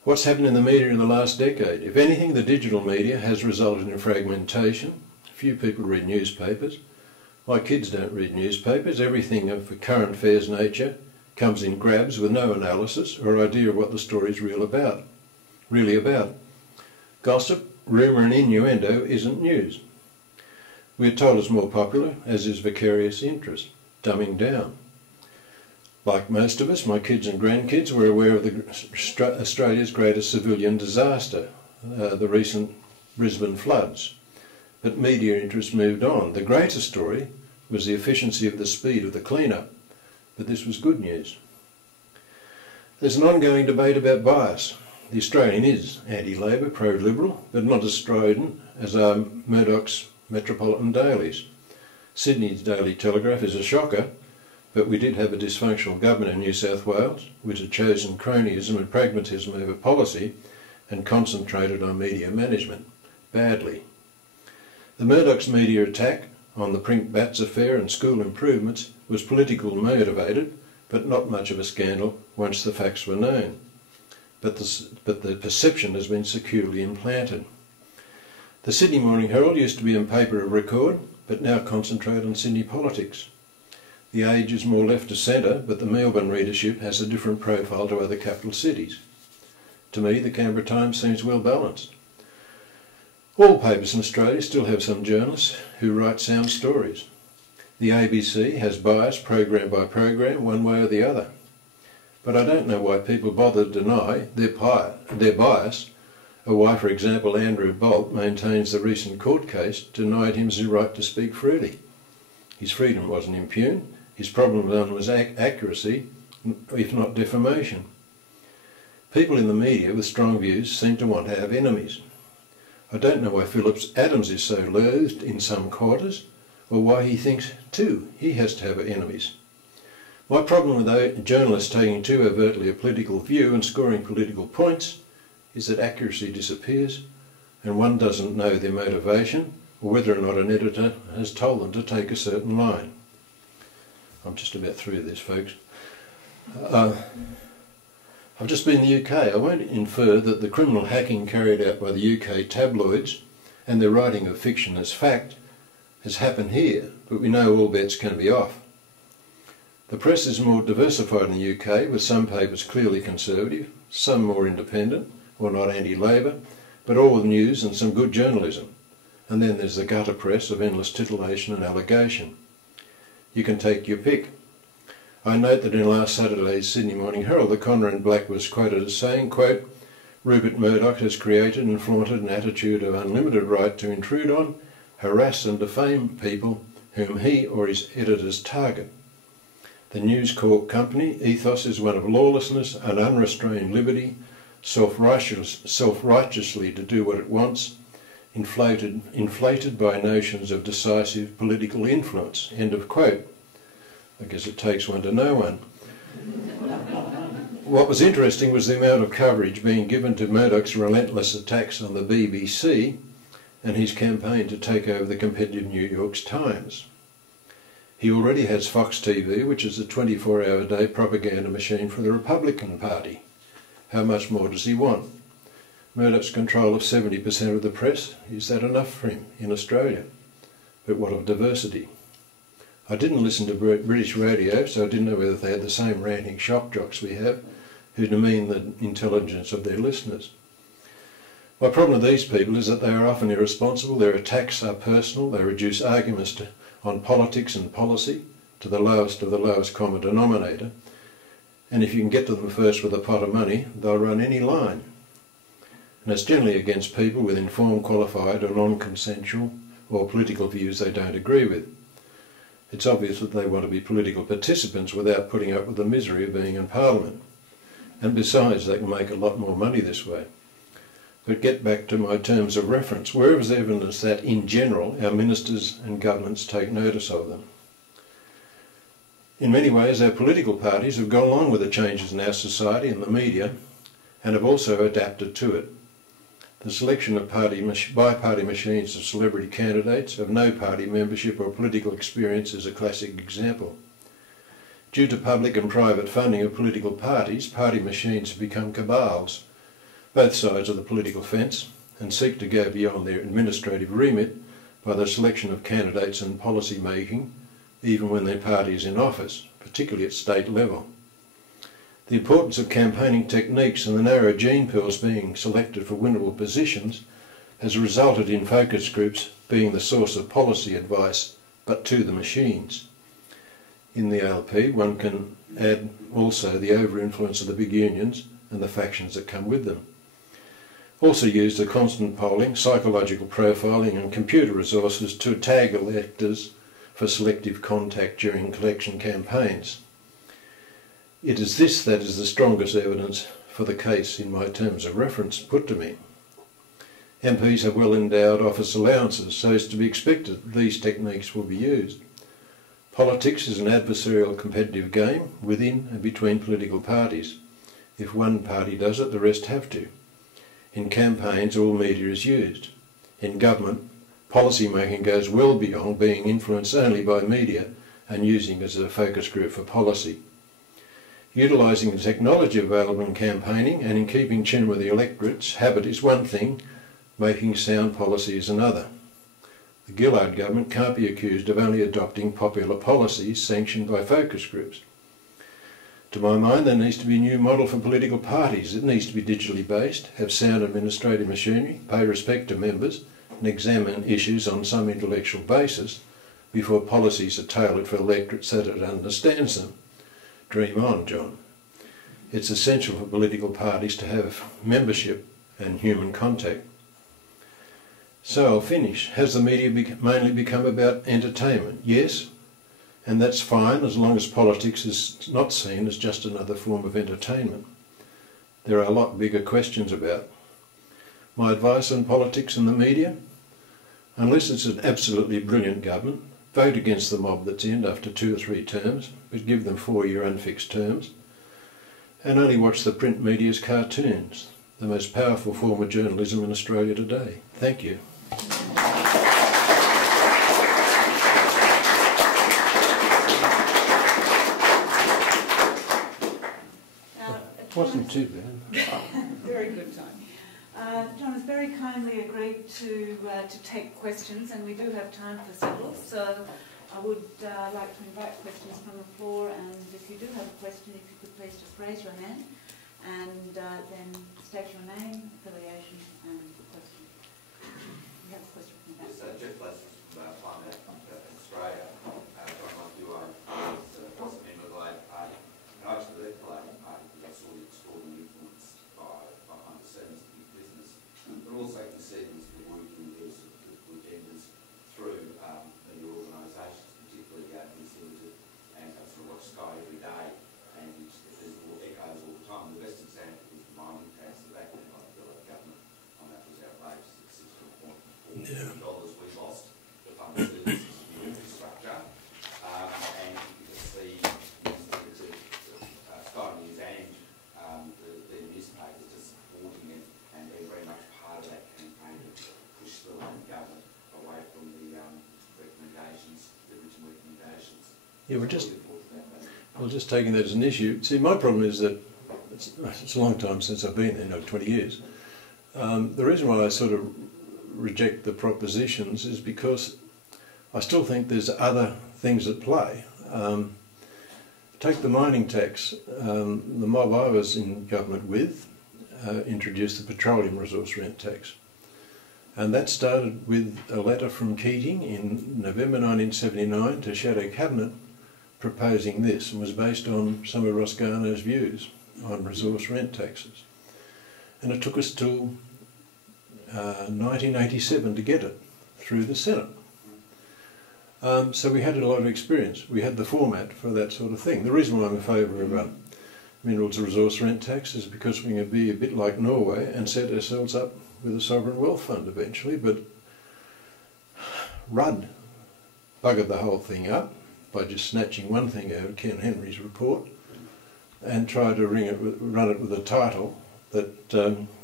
What's happened in the media in the last decade? If anything, the digital media has resulted in fragmentation. Few people read newspapers. My kids don't read newspapers. Everything of a current affairs nature comes in grabs with no analysis or idea of what the story is really about. Gossip, rumour and innuendo isn't news. We are told it's more popular, as is vicarious interest, dumbing down. Like most of us, my kids and grandkids were aware of Australia's greatest civilian disaster, the recent Brisbane floods. But media interest moved on. The greater story was the efficiency of the speed of the clean-up, but this was good news. There's an ongoing debate about bias. The Australian is anti-Labor, pro-Liberal, but not as strident as are Murdoch's metropolitan dailies. Sydney's Daily Telegraph is a shocker, but we did have a dysfunctional government in New South Wales, which had chosen cronyism and pragmatism over policy and concentrated on media management, badly. The Murdoch's media attack on the Print Bats affair and school improvements was politically motivated, but not much of a scandal once the facts were known. But the perception has been securely implanted. The Sydney Morning Herald used to be a paper of record, but now concentrate on Sydney politics. The Age is more left of centre, but the Melbourne readership has a different profile to other capital cities. To me, the Canberra Times seems well balanced. All papers in Australia still have some journalists who write sound stories. The ABC has bias program by program, one way or the other. But I don't know why people bother to deny their bias, or why, for example, Andrew Bolt maintains the recent court case denied him his right to speak freely. His freedom wasn't impugned. His problem was accuracy, if not defamation. People in the media with strong views seem to want to have enemies. I don't know why Philip Adams is so loathed in some quarters, or why he thinks, too, he has to have enemies. My problem with journalists taking too overtly a political view and scoring political points is that accuracy disappears, and one doesn't know their motivation, or whether or not an editor has told them to take a certain line. I'm just about through this, folks. I've just been in the UK. I won't infer that the criminal hacking carried out by the UK tabloids and their writing of fiction as fact has happened here, but we know all bets can be off. The press is more diversified in the UK, with some papers clearly conservative, some more independent, or not anti-Labor, but all with news and some good journalism. And then there's the gutter press of endless titillation and allegation. You can take your pick. I note that in last Saturday's Sydney Morning Herald, the Conrad Black was quoted as saying, quote, "Rupert Murdoch has created and flaunted an attitude of unlimited right to intrude on, harass and defame people whom he or his editors target. The News Corp company ethos is one of lawlessness and unrestrained liberty, self-righteously to do what it wants, inflated by notions of decisive political influence." End of quote. I guess it takes one to know one. What was interesting was the amount of coverage being given to Murdoch's relentless attacks on the BBC and his campaign to take over the competitive New York Times. He already has Fox TV, which is a 24-hour-a-day propaganda machine for the Republican Party. How much more does he want? Murdoch's control of 70% of the press, is that enough for him in Australia? But what of diversity? I didn't listen to British radio, so I didn't know whether they had the same ranting shock jocks we have, who demean the intelligence of their listeners. My problem with these people is that they are often irresponsible, their attacks are personal, they reduce arguments on politics and policy to the lowest of the lowest common denominator, and if you can get to them first with a pot of money, they'll run any line. And it's generally against people with informed, qualified or non-consensual or political views they don't agree with. It's obvious that they want to be political participants without putting up with the misery of being in Parliament. And besides, they can make a lot more money this way. But get back to my terms of reference. Where is evidence that, in general, our ministers and governments take notice of them? In many ways, our political parties have gone along with the changes in our society and the media, and have also adapted to it. The selection of by-party machines of celebrity candidates of no party membership or political experience is a classic example. Due to public and private funding of political parties, party machines have become cabals, both sides of the political fence, and seek to go beyond their administrative remit by the selection of candidates and policy making, even when their party is in office, particularly at state level. The importance of campaigning techniques and the narrow gene pools being selected for winnable positions has resulted in focus groups being the source of policy advice, but to the machines. In the ALP, one can add also the over-influence of the big unions and the factions that come with them. Also use the constant polling, psychological profiling and computer resources to tag electors for selective contact during election campaigns. It is this that is the strongest evidence for the case in my terms of reference put to me. MPs have well-endowed office allowances, so it's to be expected that these techniques will be used. Politics is an adversarial competitive game within and between political parties. If one party does it, the rest have to. In campaigns, all media is used. In government, policy making goes well beyond being influenced only by media and using as a focus group for policy. Utilising the technology available in campaigning and in keeping tune with the electorate's habit is one thing, making sound policy is another. The Gillard government can't be accused of only adopting popular policies sanctioned by focus groups. To my mind, there needs to be a new model for political parties. It needs to be digitally based, have sound administrative machinery, pay respect to members, and examine issues on some intellectual basis before policies are tailored for electorates so that it understands them. Dream on, John. It's essential for political parties to have membership and human contact. So I'll finish. Has the media mainly become about entertainment? Yes, and that's fine as long as politics is not seen as just another form of entertainment. There are a lot bigger questions about. My advice on politics and the media? Unless it's an absolutely brilliant government, vote against the mob that's in after 2 or 3 terms, but give them 4-year unfixed terms, and only watch the print media's cartoons, the most powerful form of journalism in Australia today. Thank you. Wasn't too bad. Very good time. John has very kindly agreed to take questions, and we do have time for several, so I would like to invite questions from the floor, and if you do have a question, if you could please just raise your hand and then state your name, affiliation and the question. We have a question from that. Yes, Jeff Blair from Climate Australia. You are a member of the Labor Party, and I actually left the Labor Party because I saw the extraordinary influence behind the scenes of big business, but also conceiving the working their sort of political agendas through the organisations, particularly News Limited, and I sort of watch Sky every day, and there's little echoes all the time. The best example is the mining tax, the back end of the government on that was outrageous at $6.4 billion we lost to fund the services of the infrastructure, and you can see Sky News and the newspapers just supporting it and being very much part of that campaign to push the government away from the recommendations, the original recommendations. Yeah, we're just taking that as an issue. See, my problem is that it's a long time since I've been there, 20 years. The reason why I sort of reject the propositions is because I still think there's other things at play. Take the mining tax. The mob I was in government with introduced the petroleum resource rent tax. And that started with a letter from Keating in November 1979 to Shadow Cabinet proposing this, and was based on some of Ross Garner's views on resource rent taxes. And it took us till 1987 to get it through the Senate. So we had a lot of experience. We had the format for that sort of thing. The reason why I'm in favour of minerals resource rent tax is because we're going to be a bit like Norway and set ourselves up with a sovereign wealth fund eventually, but Rudd buggered the whole thing up by just snatching one thing out of Ken Henry's report and tried to run it with a title that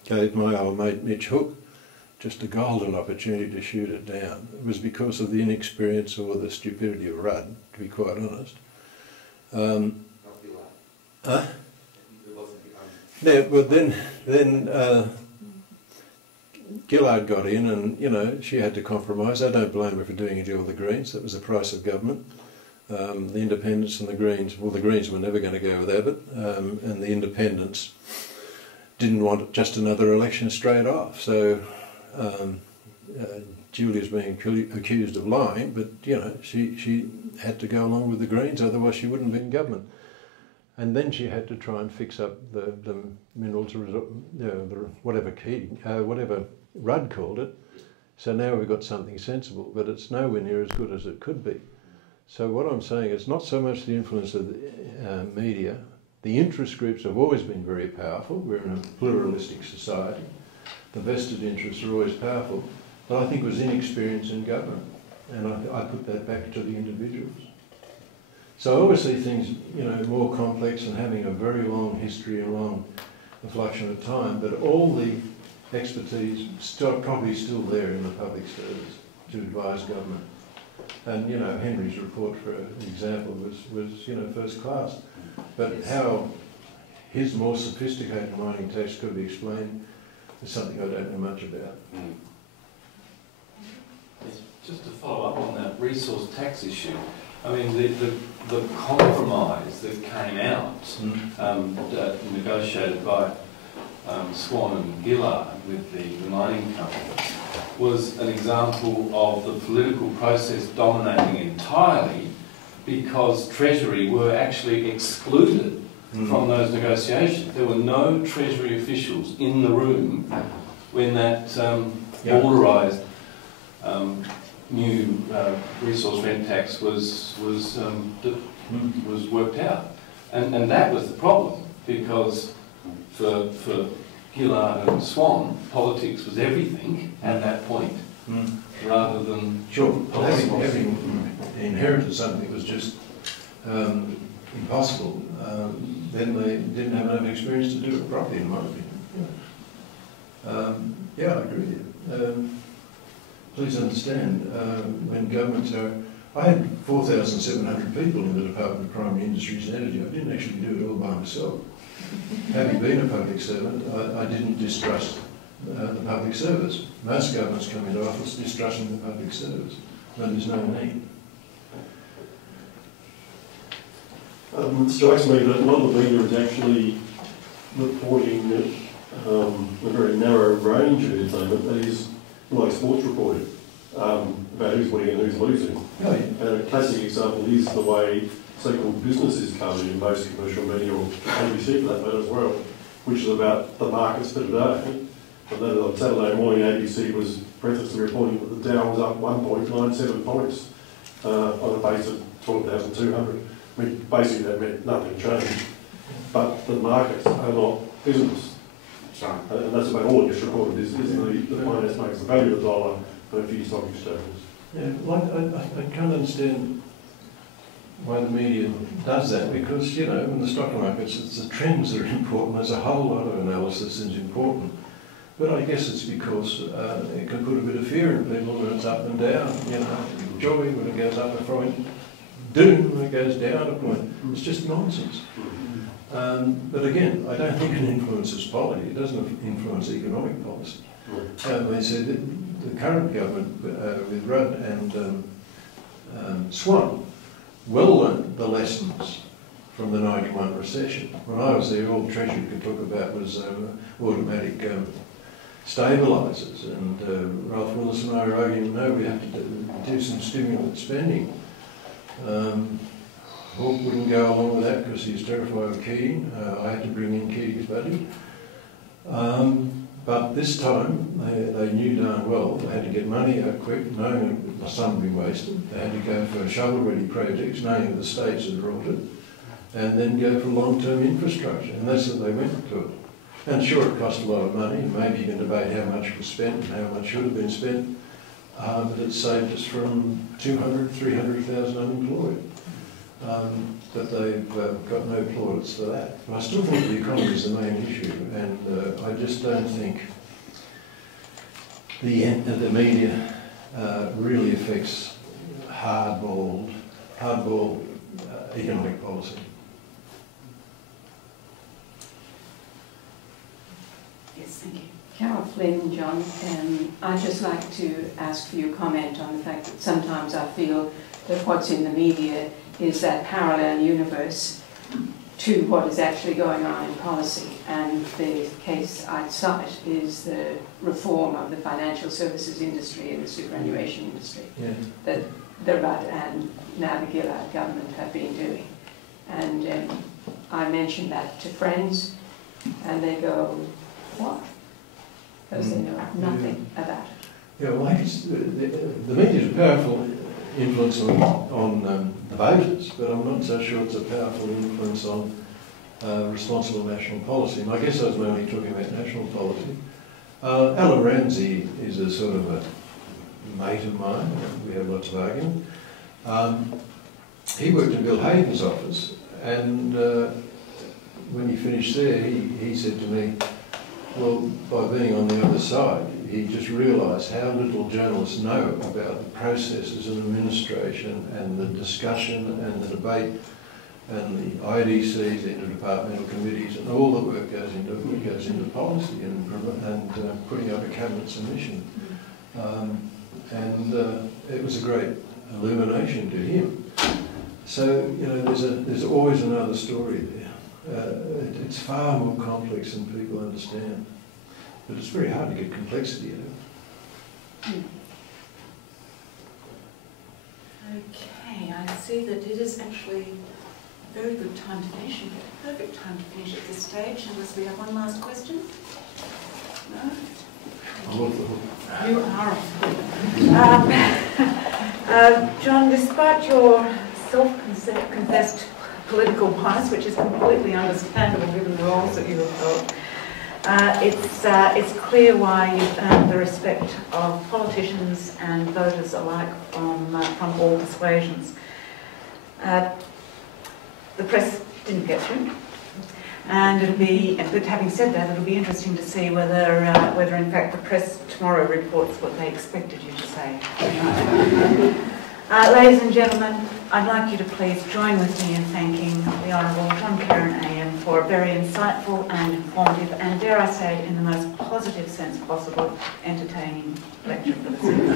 gave my old mate Mitch Hook just a golden opportunity to shoot it down. It was because of the inexperience or the stupidity of Rudd, to be quite honest. Yeah, but then Gillard got in, and she had to compromise. I don't blame her for doing a deal with the Greens. That was the price of government. The Independents and the Greens, well, the Greens were never going to go with Abbott, and the Independents didn't want just another election straight off. So Julia's being accused of lying, but she had to go along with the Greens, otherwise she wouldn't be in government. And then she had to try and fix up the minerals, whatever Rudd called it. So now we've got something sensible, but it's nowhere near as good as it could be. So what I'm saying is not so much the influence of the media. The interest groups have always been very powerful. We're in a pluralistic society. The vested interests are always powerful. But I think it was inexperience in government. And I put that back to the individuals. So obviously things, more complex and having a very long history, a long reflection of time, but all the expertise probably still there in the public service to advise government. And, you know, Henry's report, for example, was you know, first class. But how his more sophisticated mining tax could be explained is something I don't know much about. Just to follow up on that resource tax issue, I mean, the compromise that came out, negotiated by Swan and Gillard with the mining company, was an example of the political process dominating entirely because Treasury were actually excluded from those negotiations. There were no Treasury officials in the room when that authorised new resource rent tax was worked out, and that was the problem, because for Gillard and Swan, politics was everything at that point, rather than having inherited something that was just impossible. Then they didn't have enough experience to do it properly, in my opinion. Yeah, I agree with you. Please understand, when governments are... I had 4,700 people in the Department of Primary Industries and Energy. I didn't actually do it all by myself. Having been a public servant, I didn't distrust the public service. Most governments come into office distrusting the public service, when there's no need. It strikes me that a lot of the media is actually reporting a very narrow range of entertainment, that is like sports reporting, about who's winning and who's losing. Oh, yeah. And a classic example is the way so-called business is covered in most commercial media, or ABC for that matter as well, which is about the markets for today. And then on Saturday morning, ABC was breathlessly reporting that the Dow was up 1.97 points on a base of 12,200. I mean, basically that meant nothing changed. But the markets are not business. And that's about all it gets reported, is the finance makes the value of the dollar for a few stock exchanges. Yeah, well, I can't understand why the media does that, because, you know, in the stock markets, it's the trends that are important. There's a whole lot of analysis that's important. But I guess it's because it can put a bit of fear in people when it's up and down, you know, joy when it goes up a point, doom when it goes down a point. It's just nonsense. But again, I don't think it influences polity. It doesn't influence economic policy. They said that the current government with Rudd and Swan well learned the lessons from the '91 recession. When I was there, all the Treasury could talk about was automatic stabilisers, and Ralph Willis and I were arguing, no, we have to do some stimulant spending. Hawke wouldn't go along with that because he was terrified of Keating. I had to bring in Keating's budget. But this time, they knew darn well they had to get money out quick, knowing that some had been wasted. They had to go for shovel-ready projects, knowing that the states had rotted, and then go for long-term infrastructure, and that's what they went to it. And sure, it cost a lot of money, and maybe you can debate how much was spent and how much should have been spent, but it saved us from 200,000, 300,000 unemployed. That they've got no plaudits for that. But I still think the economy is the main issue, and I just don't think the media really affects hardball economic policy. Yes, thank you. Carol Flynn, John, I'd just like to ask for your comment on the fact that sometimes I feel that what's in the media is that parallel universe to what is actually going on in policy. And the case I'd cite is the reform of the financial services industry and the superannuation industry that the Rudd and now the Gillard government have been doing. And I mention that to friends, and they go, what? Because they know nothing about it. Yeah, well, the media is a powerful influence on the voters, but I'm not so sure it's a powerful influence on responsible national policy. And I guess I was mainly talking about national policy. Alan Ramsey is a sort of a mate of mine. We have lots of argument. He worked in Bill Hayden's office, and when he finished there, he said to me, Well, by being on the other side, he just realised how little journalists know about the processes of administration and the discussion and the debate and the IDCs, interdepartmental committees, and all the work goes into policy and putting up a cabinet submission. It was a great illumination to him. So, you know, there's always another story there. It's far more complex than people understand. But it's very hard to get complexity out of it. Okay, I see that it is actually a very good time to finish, in fact, a perfect time to finish at this stage, unless we have one last question. No? You are off. John, despite your self-confessed political bias, which is completely understandable given the roles that you have held, it's clear why you've earned the respect of politicians and voters alike from all persuasions. The press didn't get through, and but having said that, it'll be interesting to see whether in fact the press tomorrow reports what they expected you to say. Ladies and gentlemen, I'd like you to please join with me in thanking the Honourable John Kerin AM for a very insightful and informative, and dare I say it in the most positive sense possible, entertaining lecture for this evening.